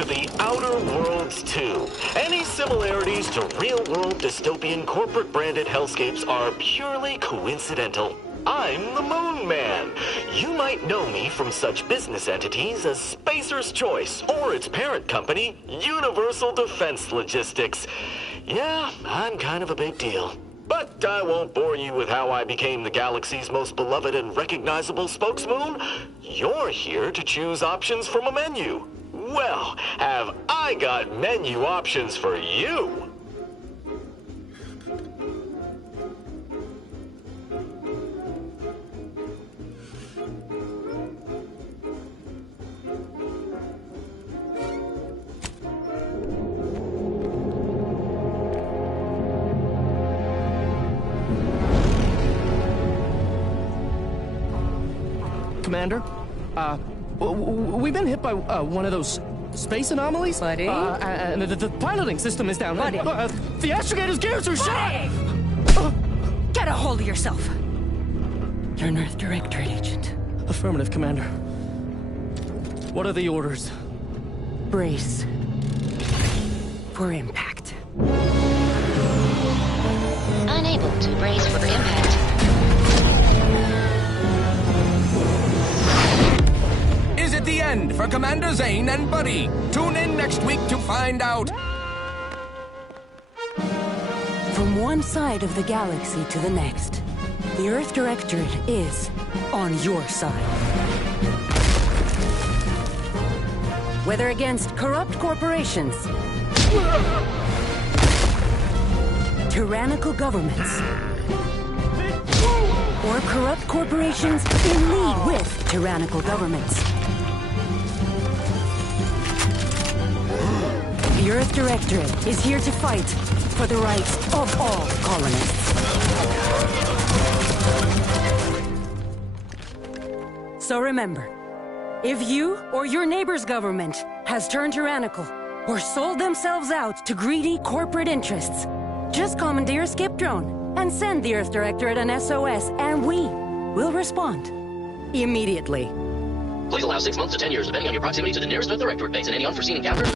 to the Outer Worlds 2. Any similarities to real-world dystopian corporate-branded hellscapes are purely coincidental. I'm the Moon Man. You might know me from such business entities as Spacer's Choice or its parent company, Universal Defense Logistics. Yeah, I'm kind of a big deal. But I won't bore you with how I became the galaxy's most beloved and recognizable spokesmoon. You're here to choose options from a menu. Well, have I got menu options for you? Commander, we've been hit by one of those space anomalies. Buddy? And the piloting system is down. Buddy? The astrogator's gears are shot! Get a hold of yourself. You're an Earth Directorate agent. Affirmative, Commander. What are the orders? Brace for impact. Unable to brace for impact. Is it the end for Commander Zane and Buddy? Tune in next week to find out. From one side of the galaxy to the next, the Earth Directorate is on your side. Whether against corrupt corporations, tyrannical governments, or corrupt corporations in league with tyrannical governments. The Earth Directorate is here to fight for the rights of all colonists. So remember, if you or your neighbor's government has turned tyrannical or sold themselves out to greedy corporate interests, just commandeer a skip drone and send the Earth Directorate an SOS, and we will respond immediately. Please allow 6 months to 10 years, depending on your proximity to the nearest Earth Directorate base and any unforeseen encounters.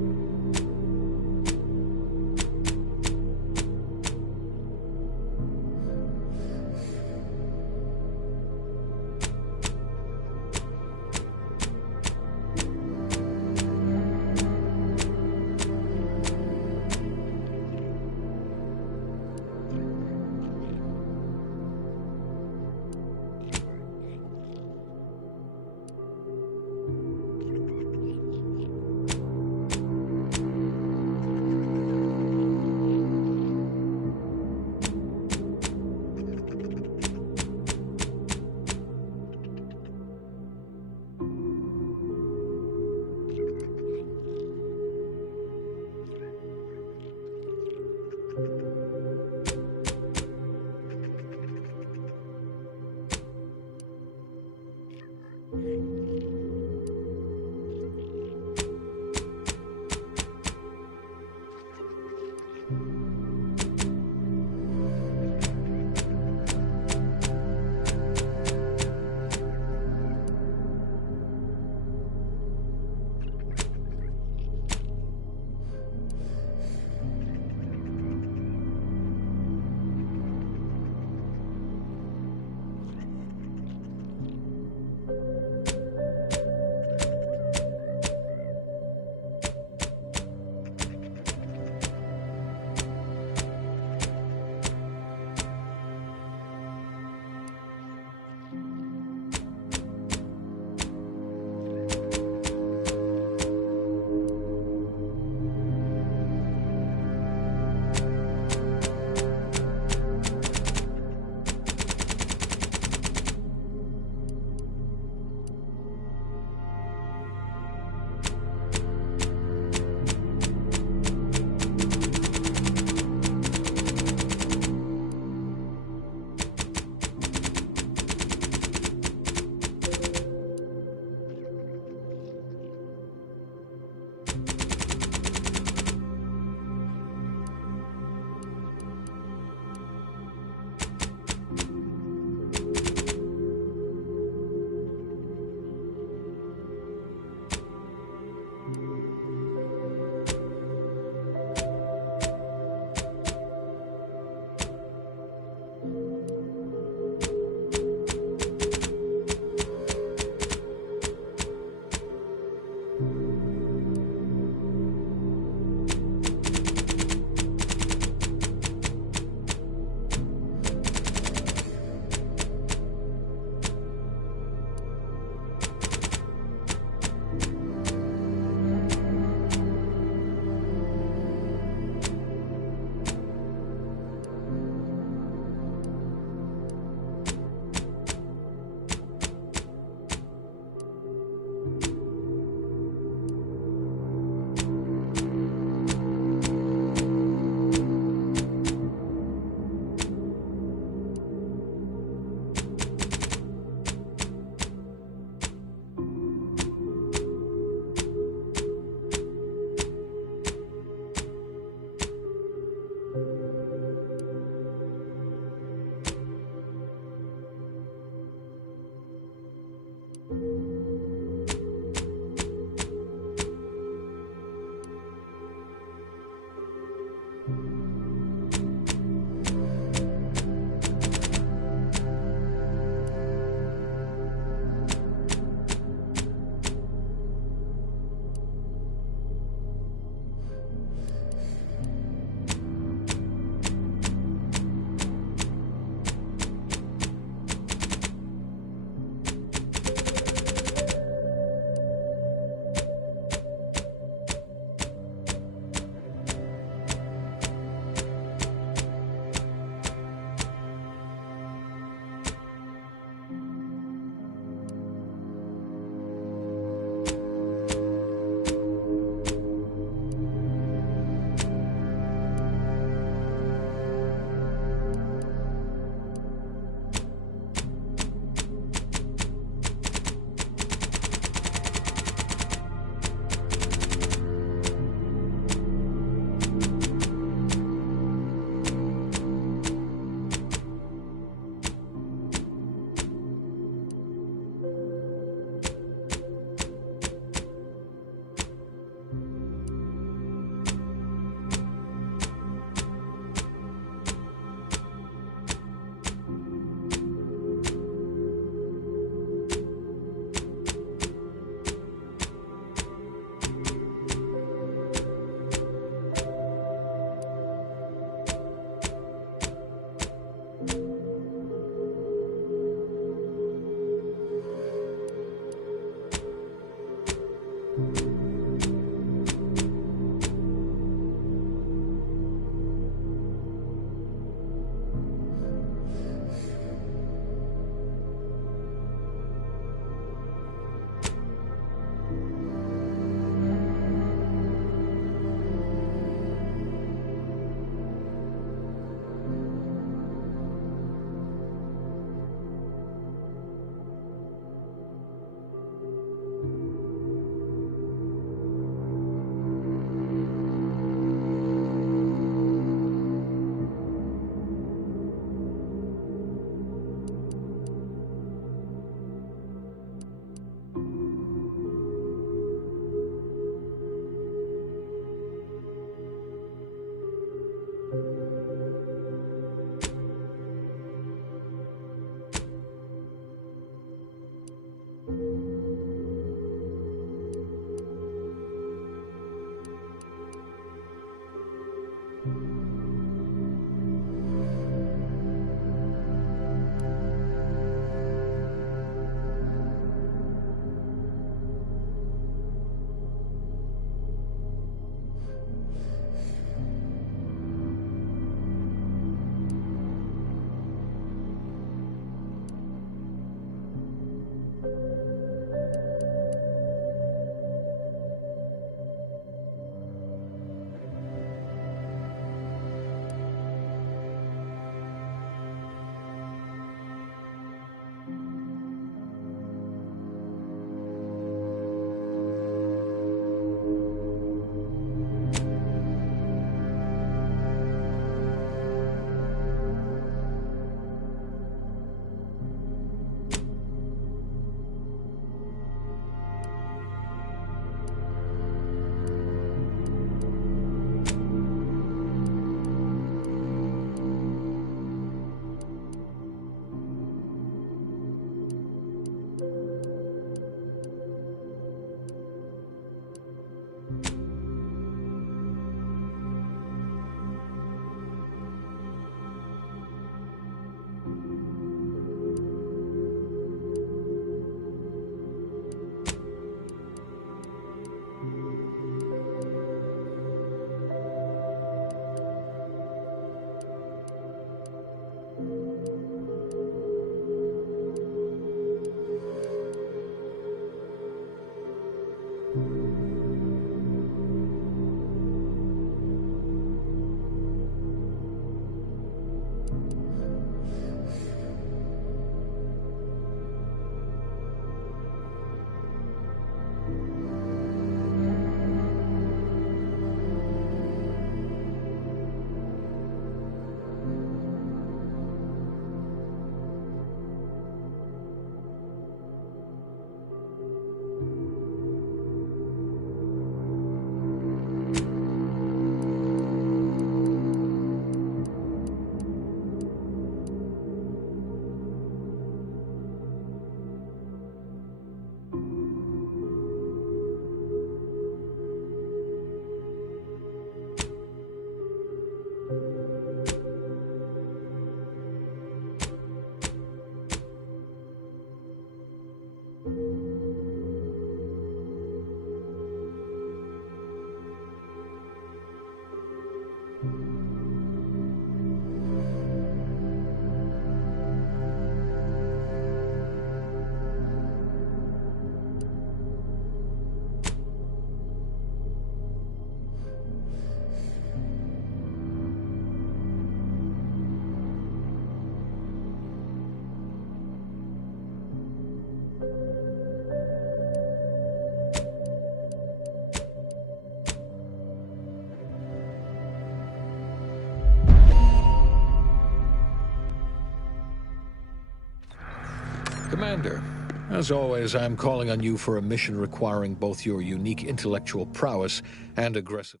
Commander, as always, I'm calling on you for a mission requiring both your unique intellectual prowess and aggressive...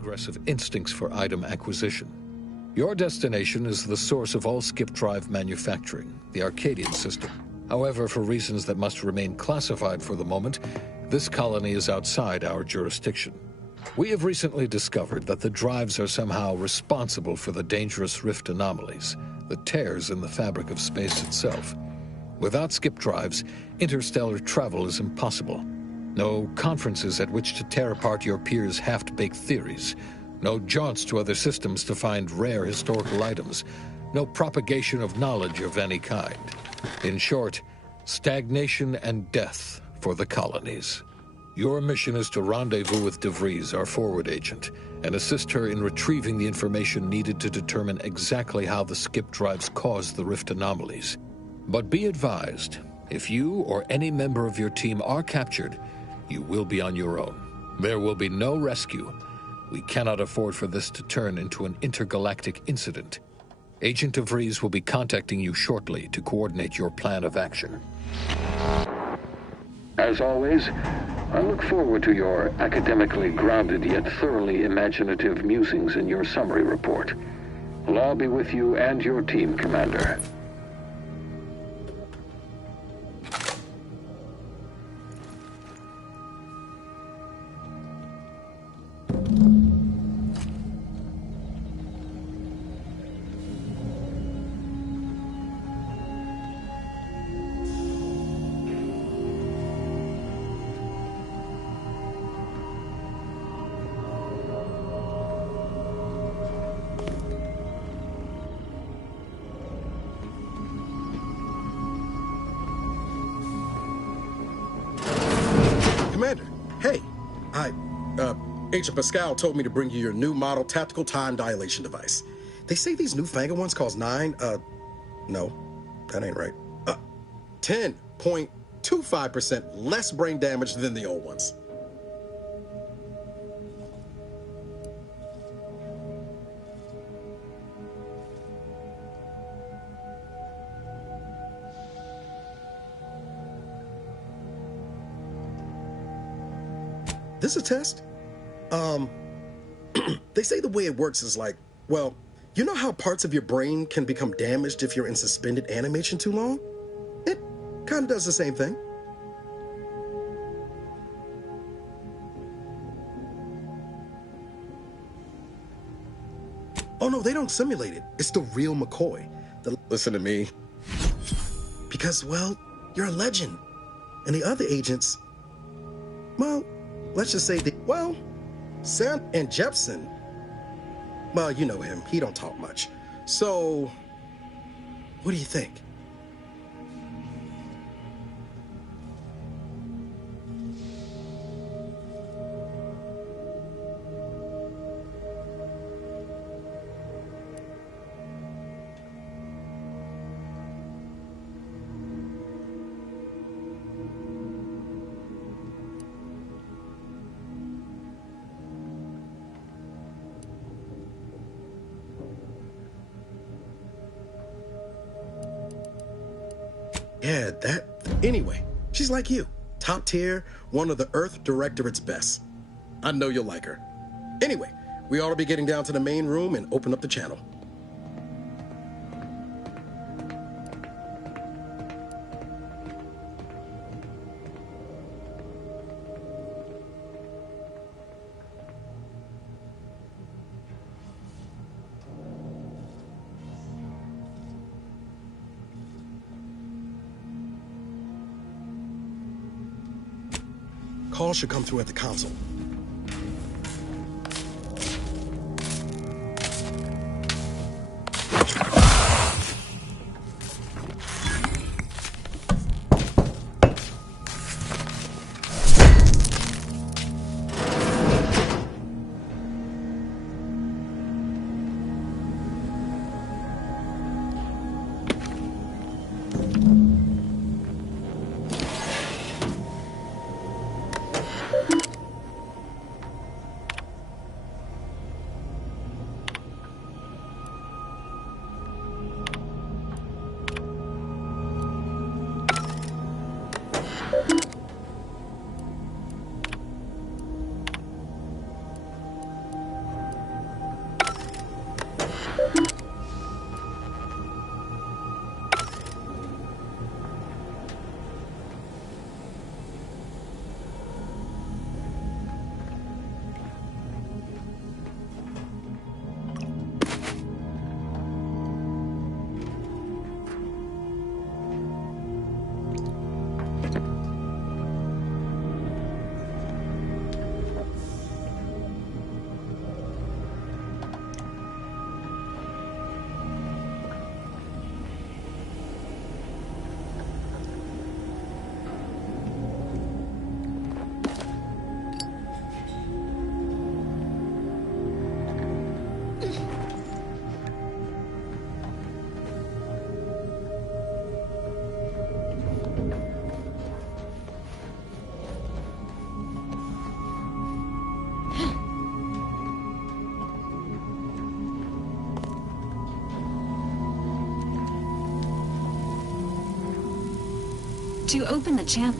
aggressive instincts for item acquisition. Your destination is the source of all skip drive manufacturing, the Arcadian system. However, for reasons that must remain classified for the moment, this colony is outside our jurisdiction. We have recently discovered that the drives are somehow responsible for the dangerous rift anomalies, the tears in the fabric of space itself. Without skip drives, interstellar travel is impossible. No conferences at which to tear apart your peers' half-baked theories. No jaunts to other systems to find rare historical items. No propagation of knowledge of any kind. In short, stagnation and death for the colonies. Your mission is to rendezvous with DeVries, our forward agent, and assist her in retrieving the information needed to determine exactly how the skip drives caused the rift anomalies. But be advised, if you or any member of your team are captured, you will be on your own. There will be no rescue. We cannot afford for this to turn into an intergalactic incident. Agent DeVries will be contacting you shortly to coordinate your plan of action. As always, I look forward to your academically grounded yet thoroughly imaginative musings in your summary report. Allah be with you and your team, Commander. Commander, hey, Agent Pascal told me to bring you your new model tactical time dilation device. They say these newfangled ones cause no, that ain't right. 10.25% less brain damage than the old ones. This a test? They say the way it works is like, well, you know how parts of your brain can become damaged if you're in suspended animation too long? It kind of does the same thing. Oh no, they don't simulate it. It's the real McCoy. Listen to me. Because, well, you're a legend. And the other agents, well, let's just say Sam and Jepson, well, you know him. He don't talk much. So, what do you think? Yeah, anyway, she's like you. Top tier, one of the Earth Directorate's best. I know you'll like her. Anyway, we ought to be getting down to the main room and open up the channel. Call should come through at the console.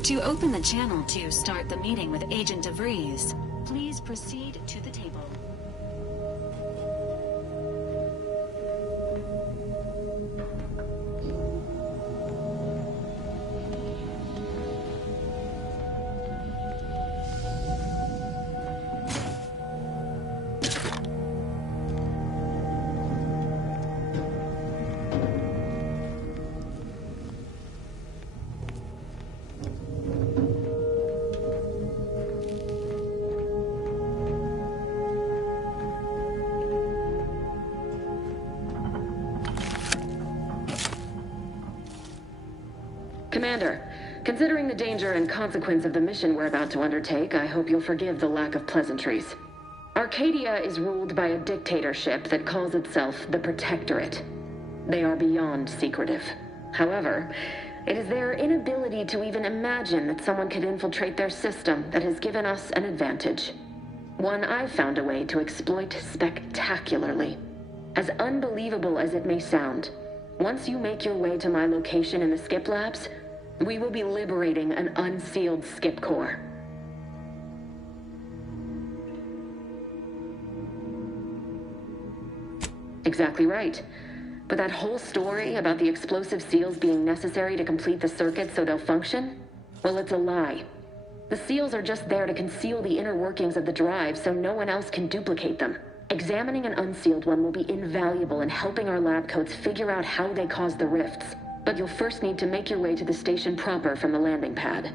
To open the channel to start the meeting with Agent DeVries, please proceed to the table. Commander, considering the danger and consequence of the mission we're about to undertake, I hope you'll forgive the lack of pleasantries. Arcadia is ruled by a dictatorship that calls itself the Protectorate. They are beyond secretive. However, it is their inability to even imagine that someone could infiltrate their system that has given us an advantage. One I've found a way to exploit spectacularly. As unbelievable as it may sound, once you make your way to my location in the Skip Labs, we will be liberating an unsealed Skip core. Exactly right. But that whole story about the explosive seals being necessary to complete the circuit so they'll function? Well, it's a lie. The seals are just there to conceal the inner workings of the drive so no one else can duplicate them. Examining an unsealed one will be invaluable in helping our lab coats figure out how they caused the rifts. But you'll first need to make your way to the station proper from the landing pad.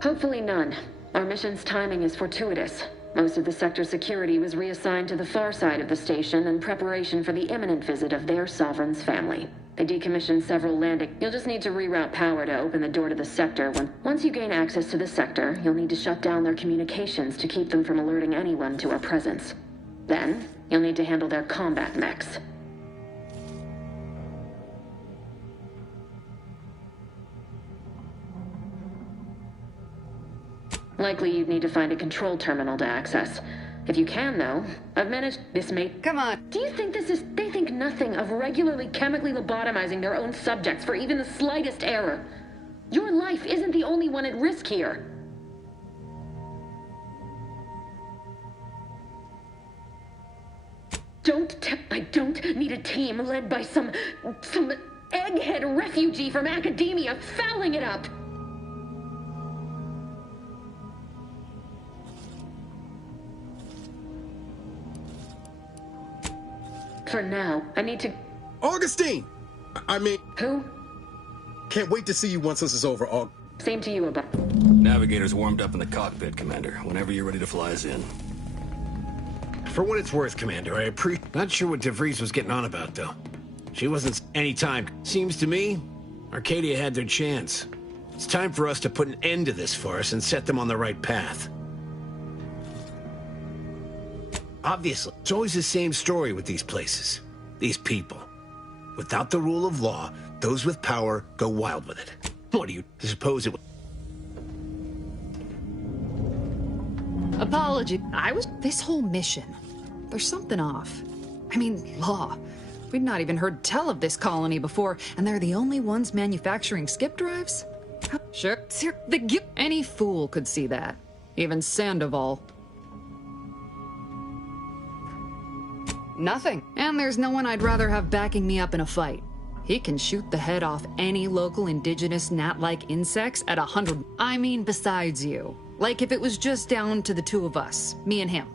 Hopefully none. Our mission's timing is fortuitous. Most of the sector security was reassigned to the far side of the station in preparation for the imminent visit of their sovereign's family. They decommissioned several landing. You'll just need to reroute power to open the door to the sector. Once you gain access to the sector, you'll need to shut down their communications to keep them from alerting anyone to our presence. Then, you'll need to handle their combat mechs. Likely you'd need to find a control terminal to access. If you can, though, I've managed this mate. Come on. Do you think this is... They think nothing of regularly chemically lobotomizing their own subjects for even the slightest error. Your life isn't the only one at risk here. I don't need a team led by some egghead refugee from academia fouling it up. For now, I need to... Augustine! I mean... Who? Can't wait to see you once this is over, Aug... Same to you, Abba. Navigator's warmed up in the cockpit, Commander. Whenever you're ready to fly us in. For what it's worth, Commander, I appreciate... Not sure what DeVries was getting on about, though. She wasn't any time. Seems to me, Arcadia had their chance. It's time for us to put an end to this farce and set them on the right path. Obviously, it's always the same story with these places. These people. Without the rule of law, those with power go wild with it. What do you suppose it was? Apology. This whole mission. There's something off. I mean, law. We've not even heard tell of this colony before, and they're the only ones manufacturing skip drives? Sure. Any fool could see that. Even Sandoval. Nothing. And there's no one I'd rather have backing me up in a fight. He can shoot the head off any local indigenous gnat-like insects at 100. I mean, besides you. Like if it was just down to the two of us, me and him.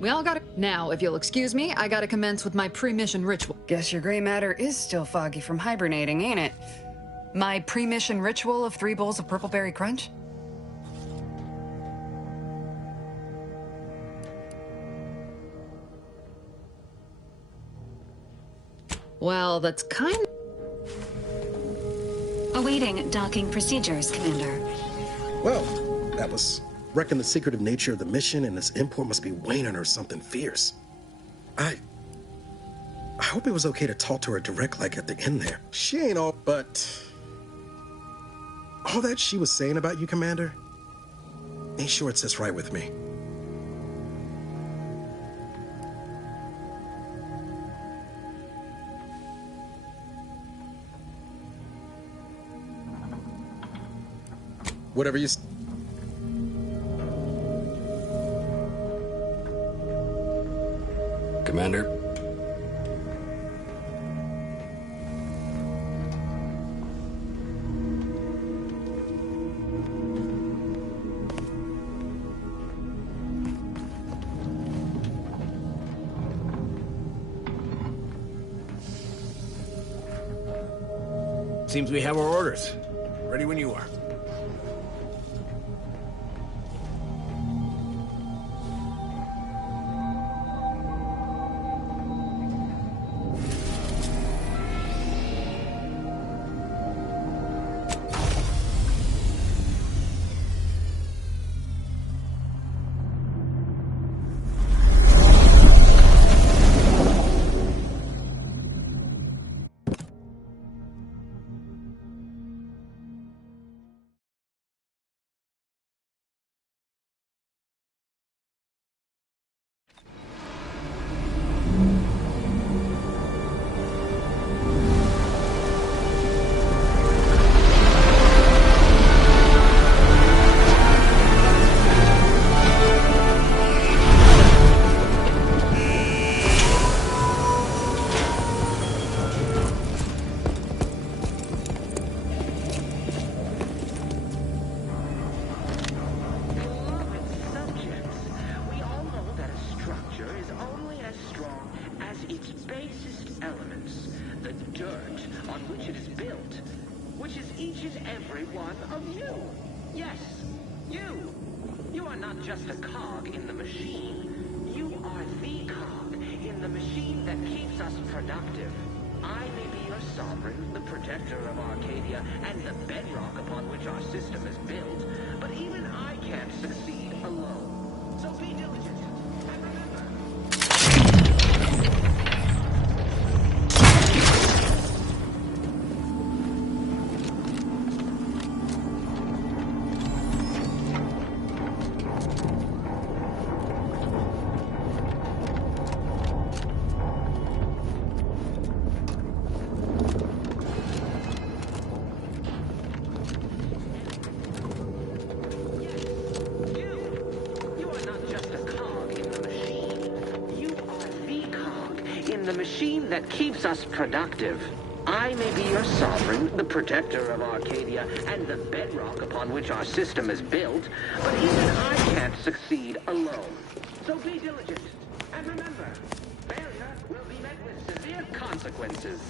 We all gotta... Now, if you'll excuse me, I gotta commence with my pre-mission ritual. Guess your gray matter is still foggy from hibernating, ain't it? My pre-mission ritual of 3 bowls of purple berry crunch? Well, that's kind of... Awaiting docking procedures, Commander. Well, that was wrecking the secretive nature of the mission, and this import must be waning or something fierce. I hope it was okay to talk to her direct like at the end there. She ain't all, but... all that she was saying about you, Commander, ain't sure it sits right with me. Whatever you... Commander? Seems we have our orders. Ready when you are. That keeps us productive. I may be your sovereign, the protector of Arcadia, and the bedrock upon which our system is built, but even I can't succeed alone. So be diligent, and remember, failure will be met with severe consequences.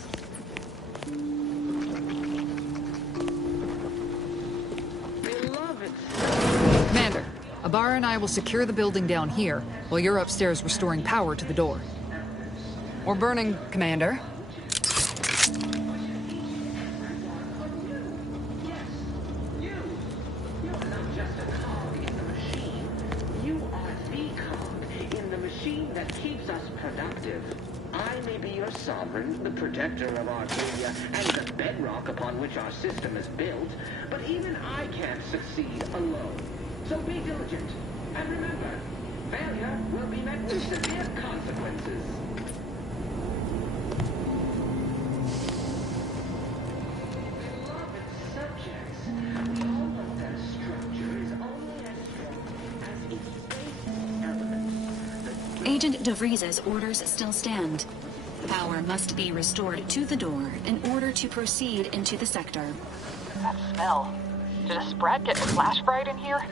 Beloved... Commander, Abara and I will secure the building down here, while you're upstairs restoring power to the door. Or burning, Commander. You are the cog in the machine that keeps us productive. I may be your sovereign, the protector of Arcadia, and the bedrock upon which our system is built, but even I can't succeed alone. So be diligent, and remember, failure will be met with severe consequences. Beloved subjects, all of them Agent DeVries's orders still stand. Power must be restored to the door in order to proceed into the sector. That smell. Did a sprat get flash fried in here?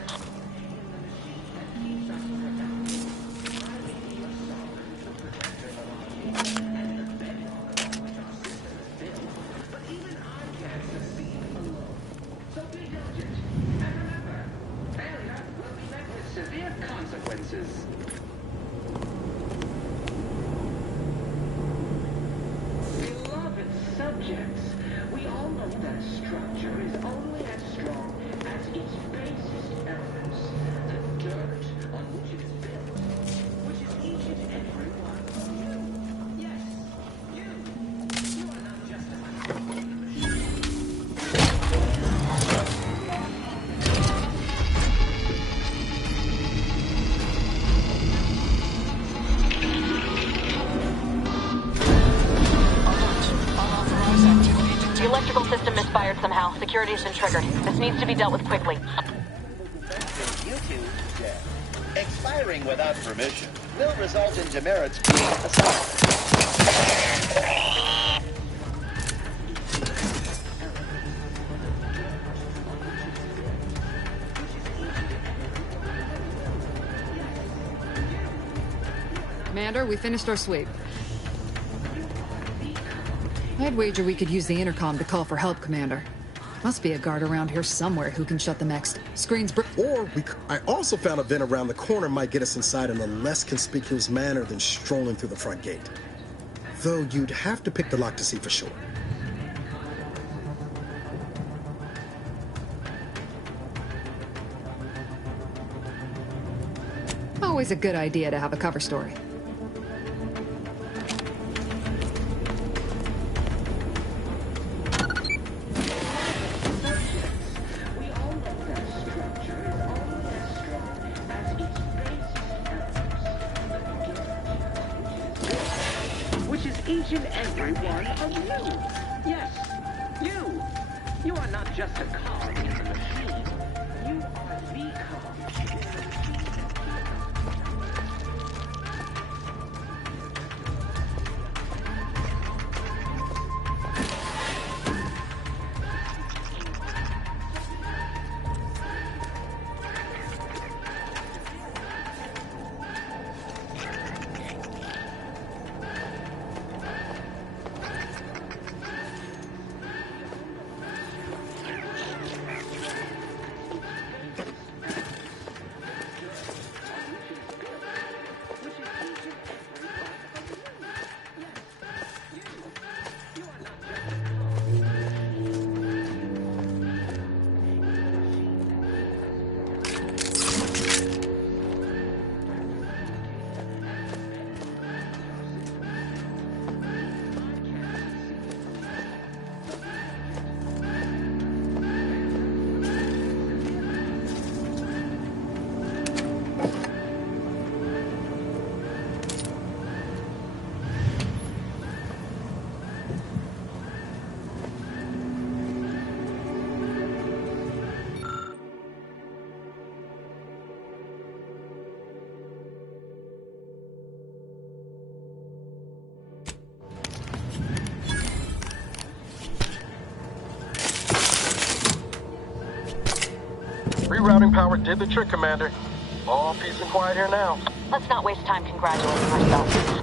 Severe consequences. Beloved subjects, we all know that a structure is only as strong as its basest elements. The dirt on which it is built, which is each and every one of you. Yes, you. You are not just a... The electrical system misfired somehow. Security has been triggered. This needs to be dealt with quickly. YouTube's dead. Expiring without permission will result in demerits being assigned. Commander, we finished our sweep. I'd wager we could use the intercom to call for help, Commander. Must be a guard around here somewhere who can shut the next screens. I also found a vent around the corner might get us inside in a less conspicuous manner than strolling through the front gate. Though you'd have to pick the lock to see for sure. Always a good idea to have a cover story. Each and every one of you. Yes, you. You are not just a cog in the machine. You are the cog. Rerouting power did the trick, Commander. All peace and quiet here now. Let's not waste time congratulating ourselves.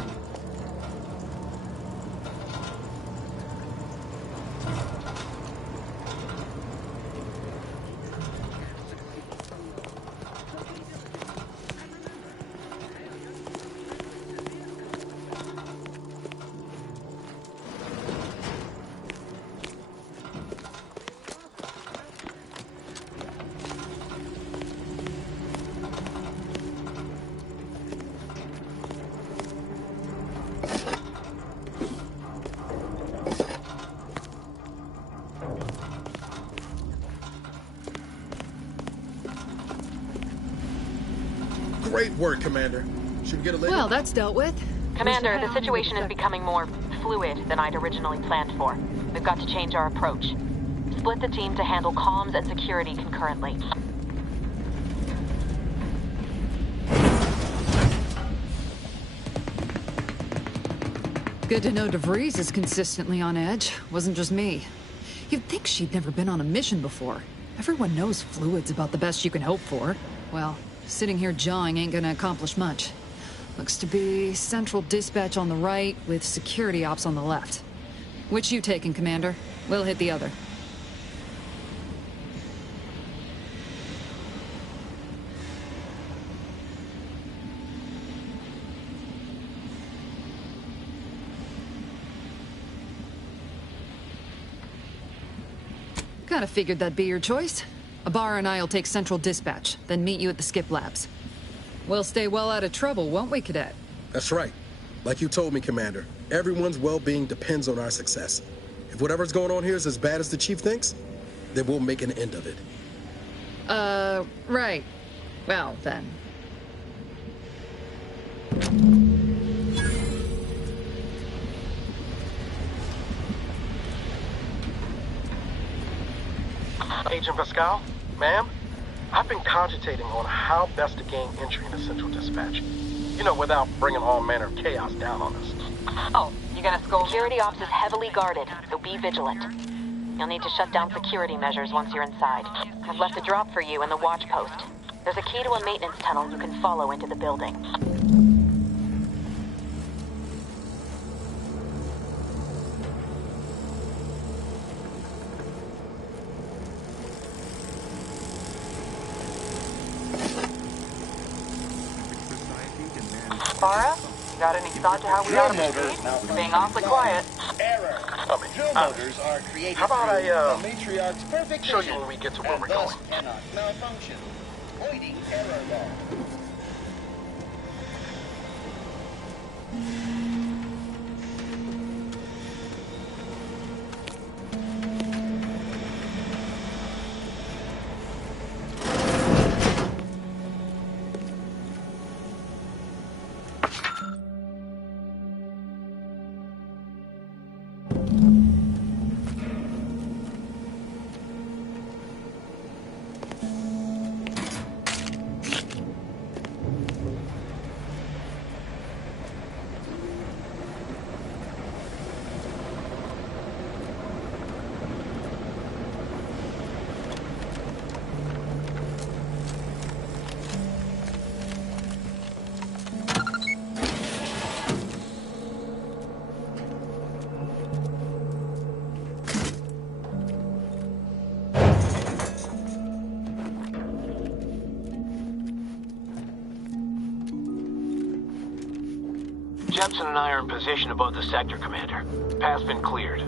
Great work, Commander. Should we get a later? Well, that's dealt with. Commander, the situation is becoming more fluid than I'd originally planned for. We've got to change our approach. Split the team to handle comms and security concurrently. Good to know DeVries is consistently on edge. Wasn't just me. You'd think she'd never been on a mission before. Everyone knows fluid's about the best you can hope for. Well, sitting here jawing ain't gonna accomplish much. Looks to be central dispatch on the right with security ops on the left. Which you taking, Commander? We'll hit the other. Kinda figured that'd be your choice. Abar and I'll take central dispatch, then meet you at the skip labs. We'll stay well out of trouble, won't we, Cadet? That's right. Like you told me, Commander, everyone's well-being depends on our success. If whatever's going on here is as bad as the Chief thinks, then we'll make an end of it. Right. Well, then. Agent Pascal, ma'am, I've been cogitating on how best to gain entry into Central Dispatch. You know, without bringing all manner of chaos down on us. Oh, you gonna scold? Security ops is heavily guarded, so be vigilant. You'll need to shut down security measures once you're inside. I've left a drop for you in the watch post. There's a key to a maintenance tunnel you can follow into the building. Farah, you got any thought to how we ought to proceed? You're being awfully quiet. Error. Drill motors are created how about through I, the matriarch's perfect show you vision, when we get to where and we're thus going. cannot malfunction. Voiding error law. Jepson and I are in position above the sector, Commander. Path's been cleared.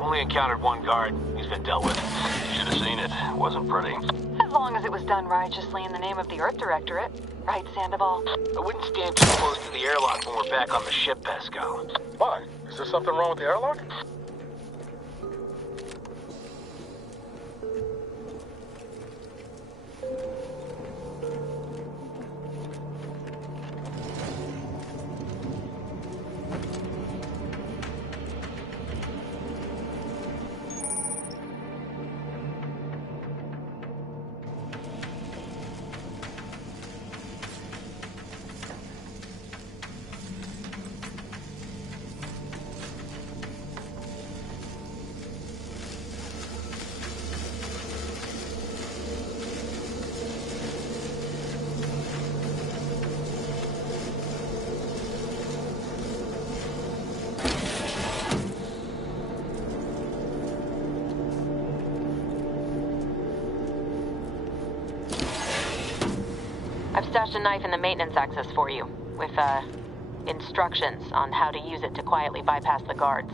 Only encountered one guard. He's been dealt with. You should have seen it. It wasn't pretty. As long as it was done righteously in the name of the Earth Directorate. Right, Sandoval? I wouldn't stand too close to the airlock when we're back on the ship, Pascal. Why? Is there something wrong with the airlock? I've stashed a knife in the maintenance access for you, with, instructions on how to use it to quietly bypass the guards.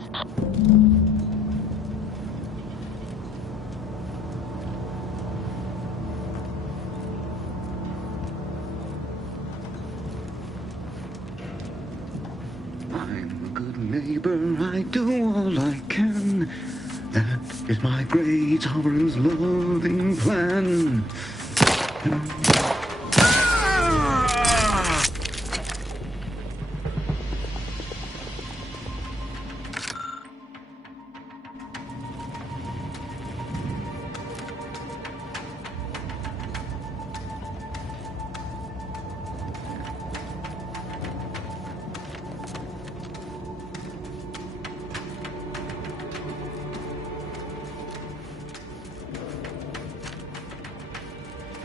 I'm a good neighbor, I do all I can. That is my great sovereign's loving plan.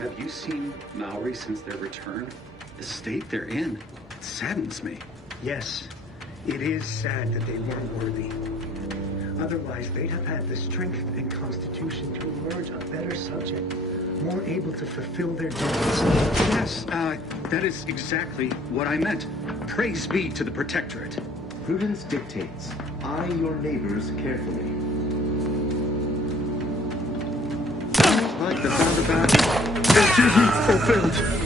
Have you seen Maori since their return? The state they're in saddens me. Yes, it is sad that they weren't worthy. Otherwise, they'd have had the strength and constitution to emerge a better subject, more able to fulfill their duties. Yes, that is exactly what I meant. Praise be to the Protectorate. Prudence dictates. Eye your neighbors carefully. Like the roundabout. Their duty fulfilled.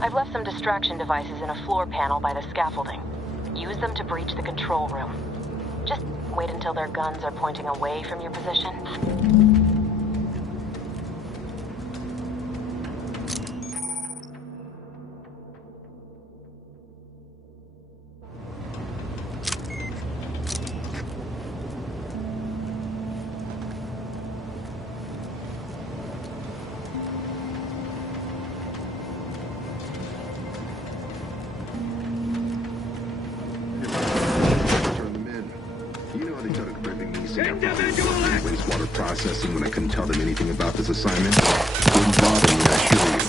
I've left some distraction devices in a floor panel by the scaffolding. Use them to breach the control room. Just wait until their guns are pointing away from your position. Wastewater processing when I couldn't tell them anything about this assignment. Wouldn't bother me, I assure you.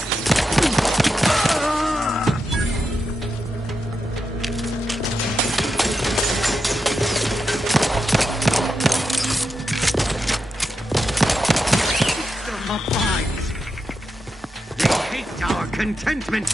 They hate our contentment.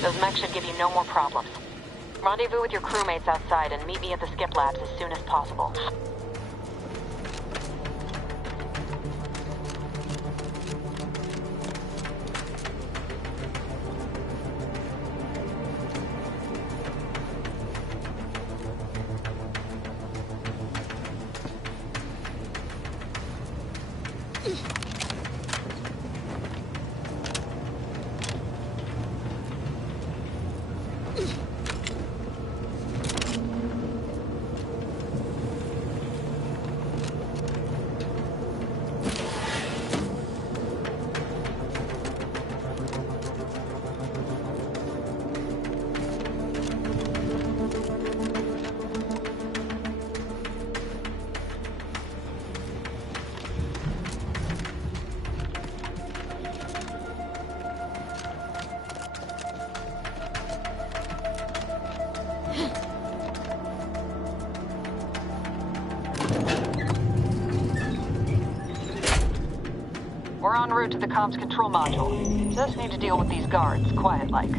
Those mechs should give you no more problems. Rendezvous with your crewmates outside and meet me at the skip labs as soon as possible. We're en route to the comms control module. Just need to deal with these guards, quiet-like.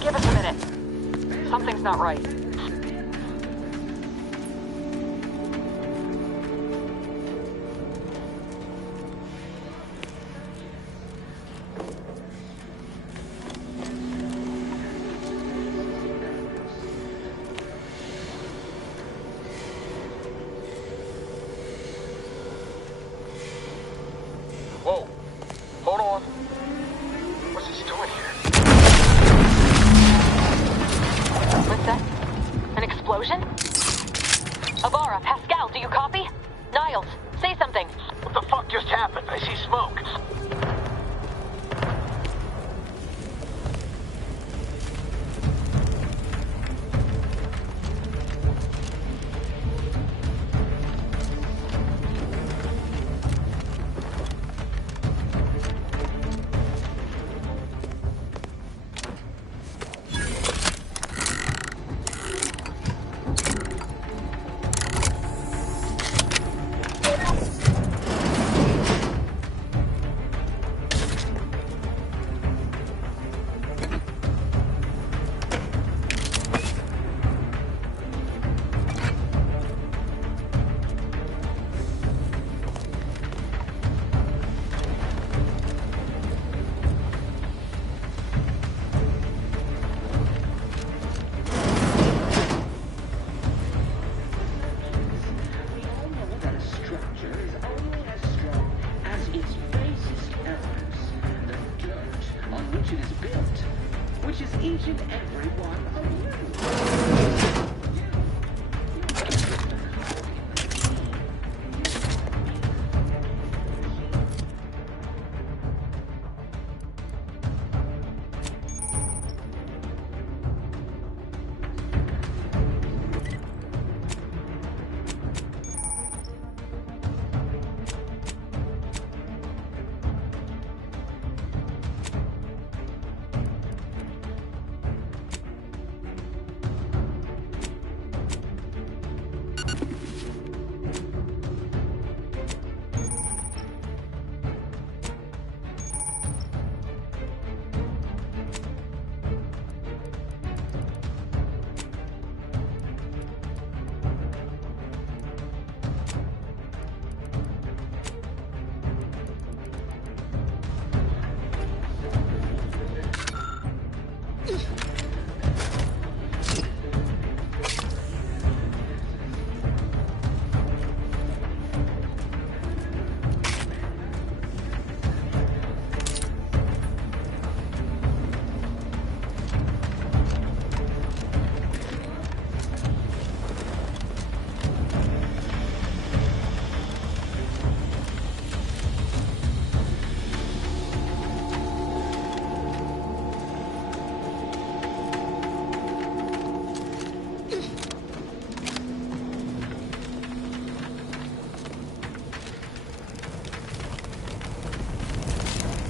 Give us a minute. Something's not right. Whoa. Hold on. What's he doing here? What's that? An explosion? Avara, Pascal, do you copy? Niles, say something. What the fuck just happened? I see smoke.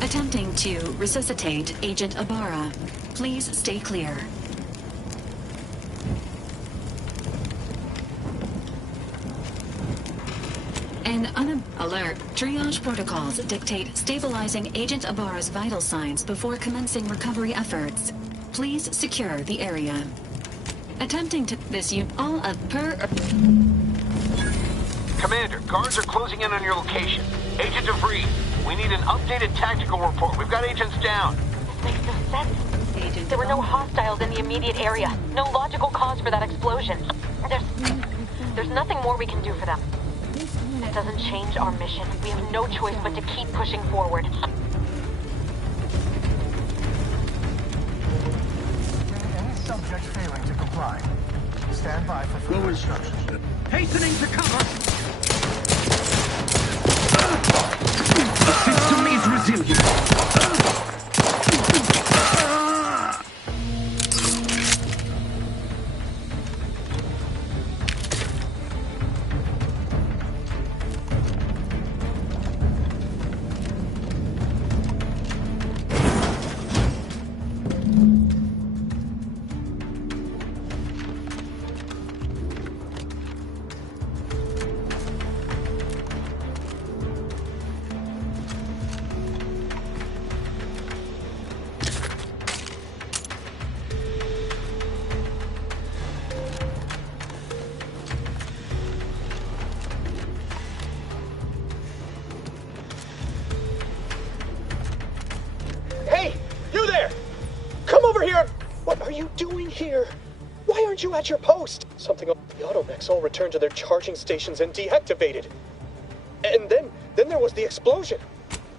Attempting to resuscitate Agent Ibarra. Please stay clear. Alert. Triage protocols dictate stabilizing Agent Ibarra's vital signs before commencing recovery efforts. Please secure the area. Attempting to all of Commander, guards are closing in on your location. Agent DeVries, we need an updated tactical report. We've got agents down. This makes no sense. There were no hostiles in the immediate area. No logical cause for that explosion. There's nothing more we can do for them. That doesn't change our mission. We have no choice but to keep pushing forward. Any subject failing to comply. Stand by for further instructions. Hastening to cover! The system is resilient. At your post! Something on the automechs all returned to their charging stations and deactivated. And then there was the explosion.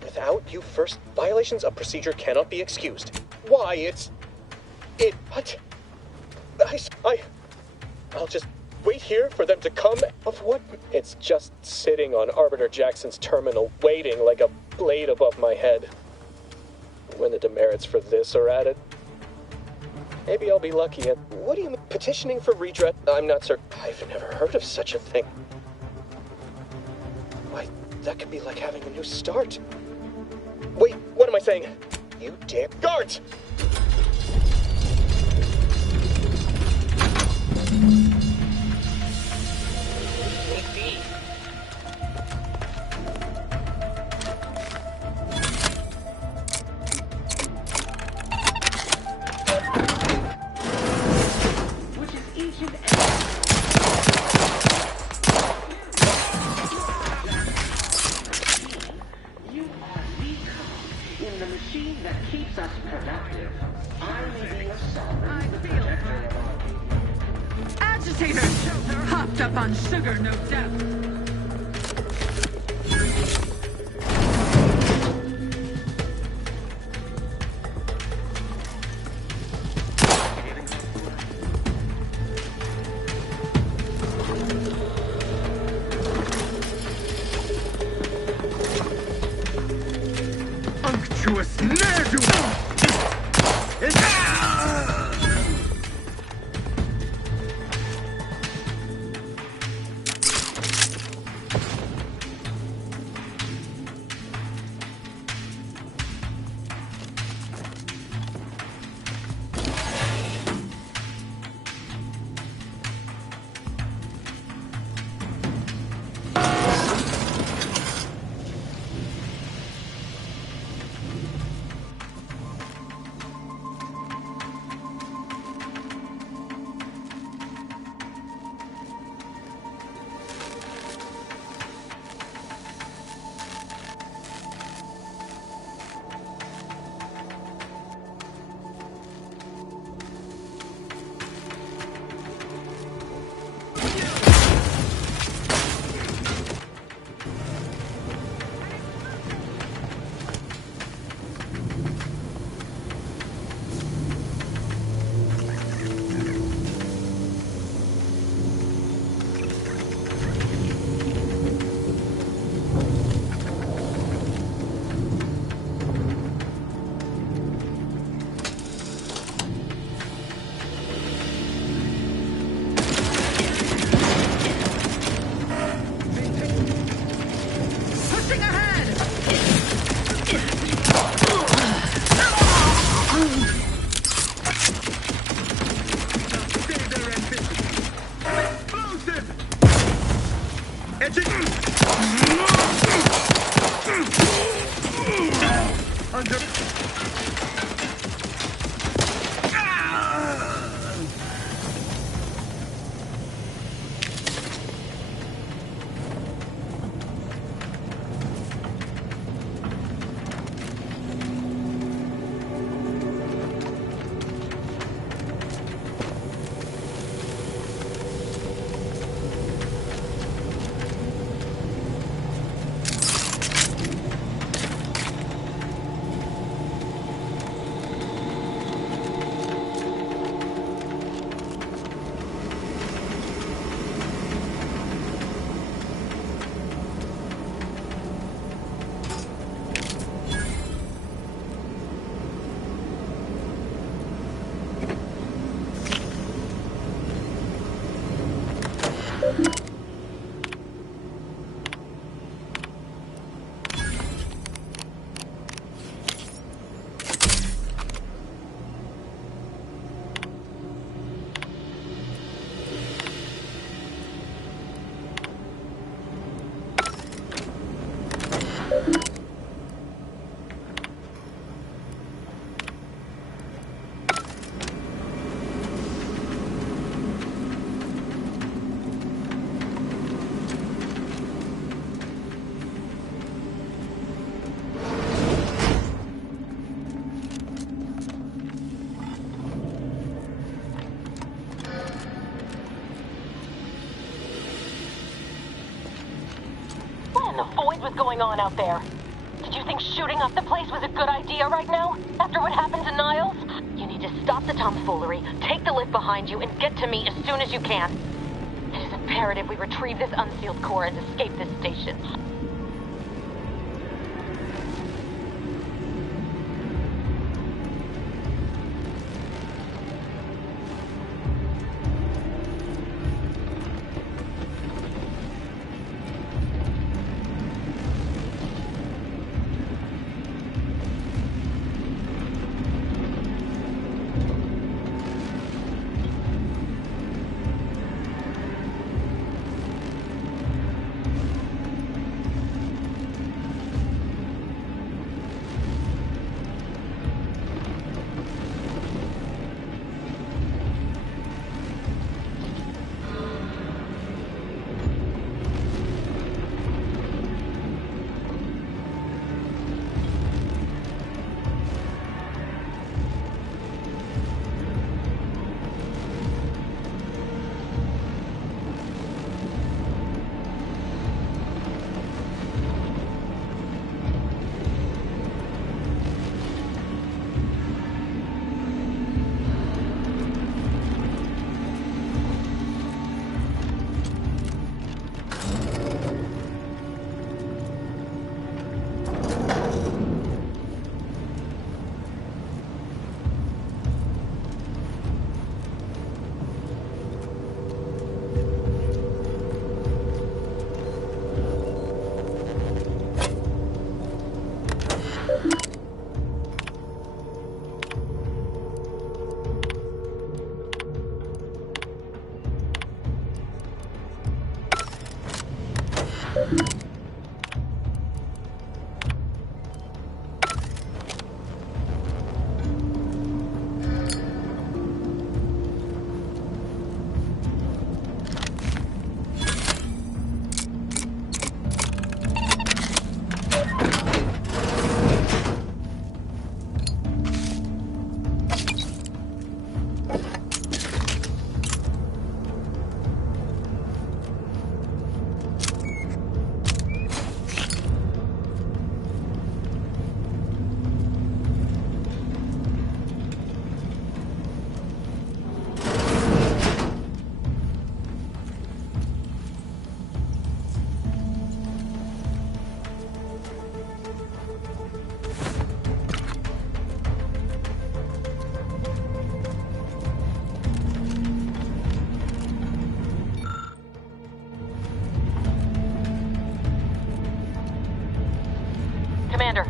Without you first, violations of procedure cannot be excused. Why, what? I'll just wait here for them to come. Of what? It's just sitting on Arbiter Jackson's terminal, waiting like a blade above my head. When the demerits for this are added, maybe I'll be lucky at... What do you mean? Petitioning for redress? I'm not certain. I've never heard of such a thing. Why, that could be like having a new start. Wait, what am I saying? You dare... Guards! Catch it! Under. Was going on out there? Did you think shooting up the place was a good idea right now? After what happened to Niles? You need to stop the tomfoolery, take the lift behind you, and get to me as soon as you can. It is imperative we retrieve this unsealed core and escape this station.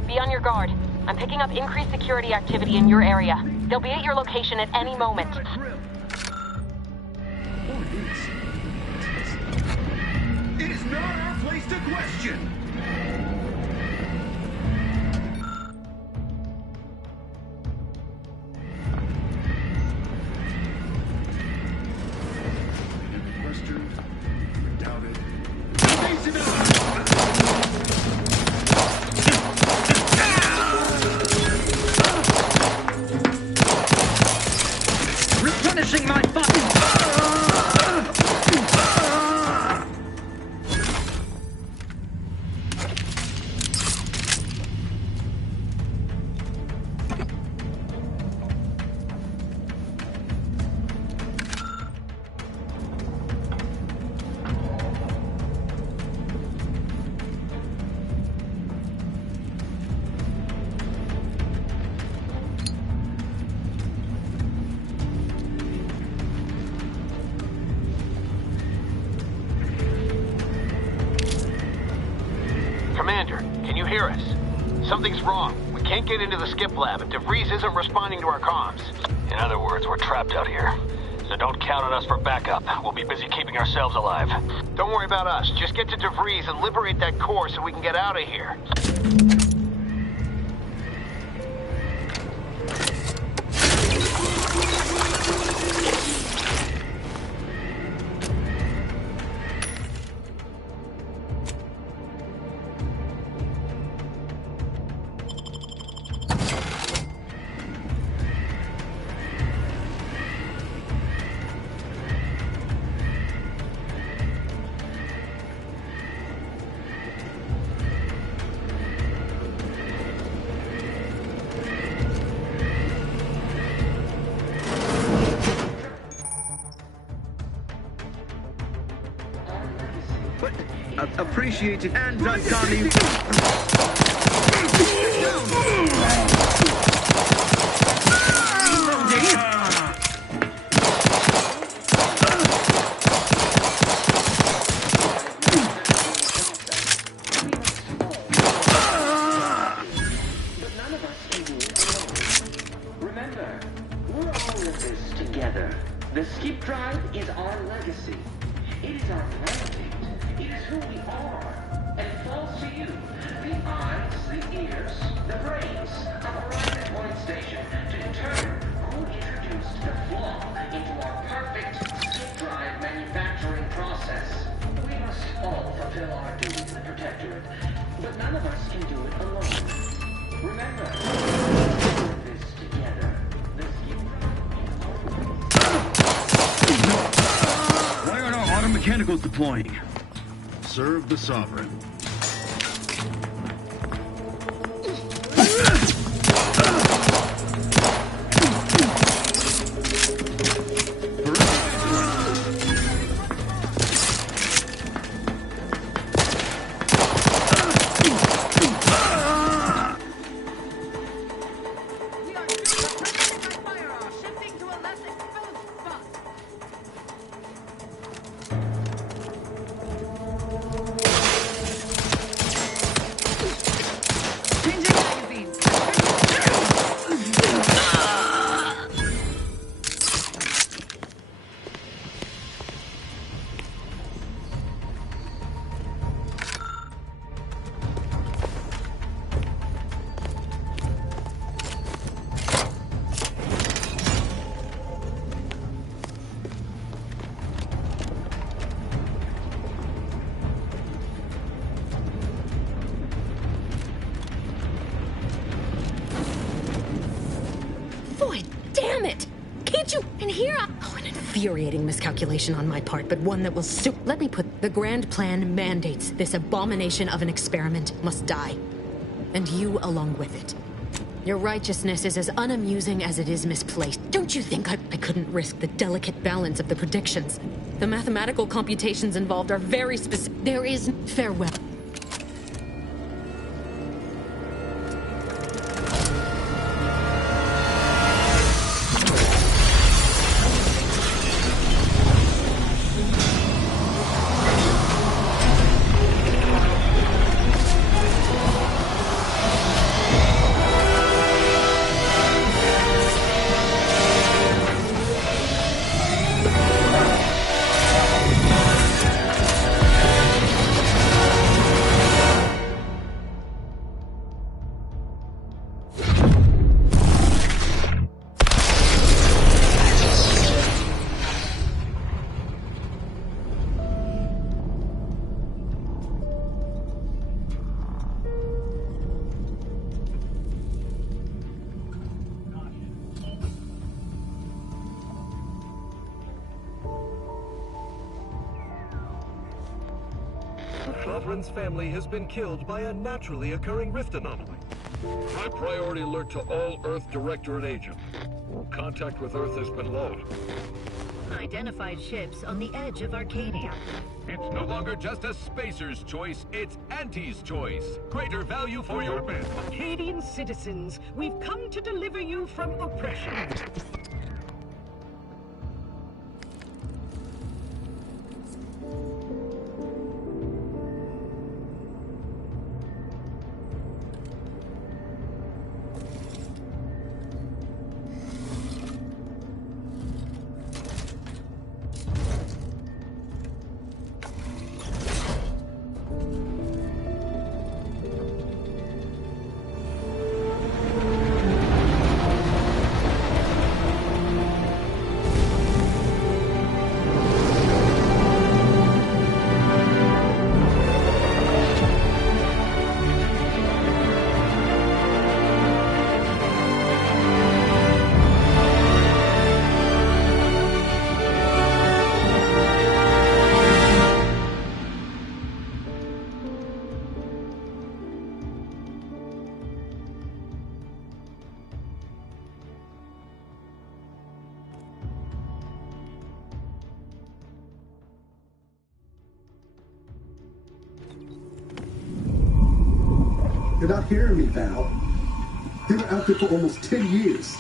Be on your guard. I'm picking up increased security activity in your area. They'll be at your location at any moment. It is not our just a question. Replenishing my body! Commander, can you hear us? Something's wrong. We can't get into the skip lab, and DeVries isn't responding to our comms. In other words, we're trapped out here. So don't count on us for backup. We'll be busy keeping ourselves alive. Don't worry about us. Just get to DeVries and liberate that core so we can get out of here. Appreciated and uncanny. Remember, we're all in this together. The skip drive is our legacy. It is our mandate. It is who we are. And it falls to you. The eyes, the ears, the brains of Horizon Point Station to determine who introduced the flaw into our perfect skip drive manufacturing process. We must all fulfill our duty to the Protectorate, but none of us can do it alone. Remember, we're in this together. The skip drive. Why aren't our auto mechanicals deploying? Serve the Sovereign. Infuriating miscalculation on my part, but one that will let me put the grand plan mandates this abomination of an experiment must die. And you along with it. Your righteousness is as unamusing as it is misplaced. Don't you think I couldn't risk the delicate balance of the predictions? The mathematical computations involved are very specific. There is farewell. Clotherin's family has been killed by a naturally occurring rift anomaly. High priority alert to all Earth Directorate agents. Contact with Earth has been low. Identified ships on the edge of Arcadia. It's no longer just a spacer's choice, it's Auntie's choice. Greater value for your men. Arcadian citizens, we've come to deliver you from oppression. You're not hearing me, Val. They were out there for almost 10 years.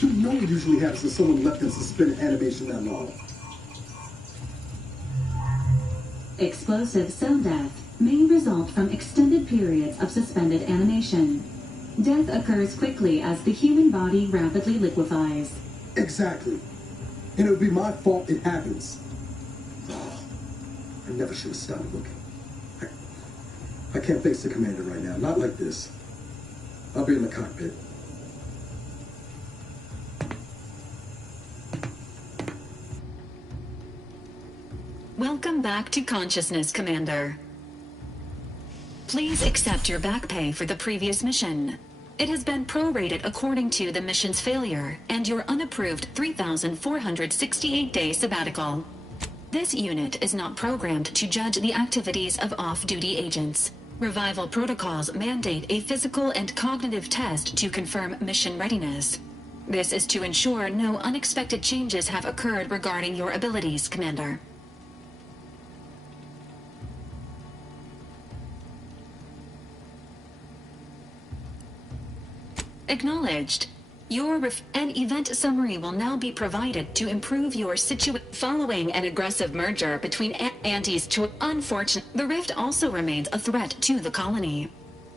You know what usually happens when someone left in suspended animation that long. Explosive cell death may result from extended periods of suspended animation. Death occurs quickly as the human body rapidly liquefies. Exactly. And it would be my fault it happens. Oh, I never should have stopped looking. I can't face the commander right now. Not like this. I'll be in the cockpit. Welcome back to consciousness, Commander. Please accept your back pay for the previous mission. It has been prorated according to the mission's failure and your unapproved 3,468-day sabbatical. This unit is not programmed to judge the activities of off-duty agents. Revival protocols mandate a physical and cognitive test to confirm mission readiness. This is to ensure no unexpected changes have occurred regarding your abilities, Commander. Acknowledged. An event summary will now be provided to improve your situation. Following an aggressive merger between Auntie's unfortunate, the rift also remains a threat to the colony.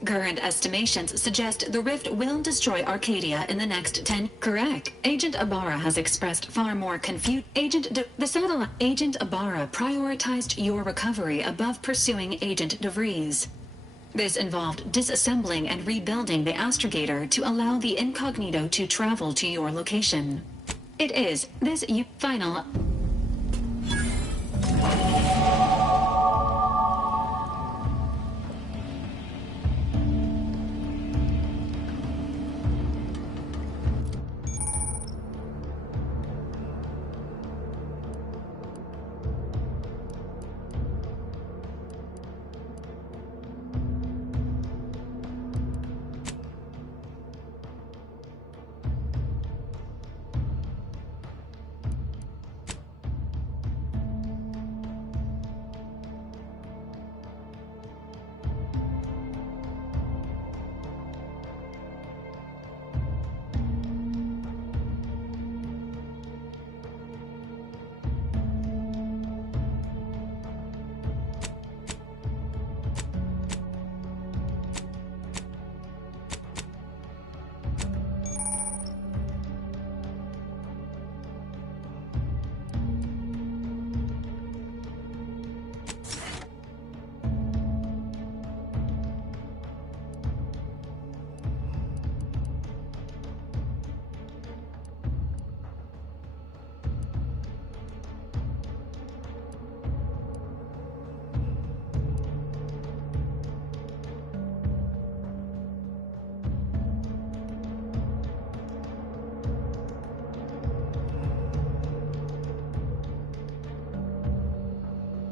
Current estimations suggest the rift will destroy Arcadia in the next 10. Correct. Agent Ibarra has expressed far more confusion. Agent Ibarra prioritized your recovery above pursuing Agent DeVries. This involved disassembling and rebuilding the astrogator to allow the incognito to travel to your location. It is this final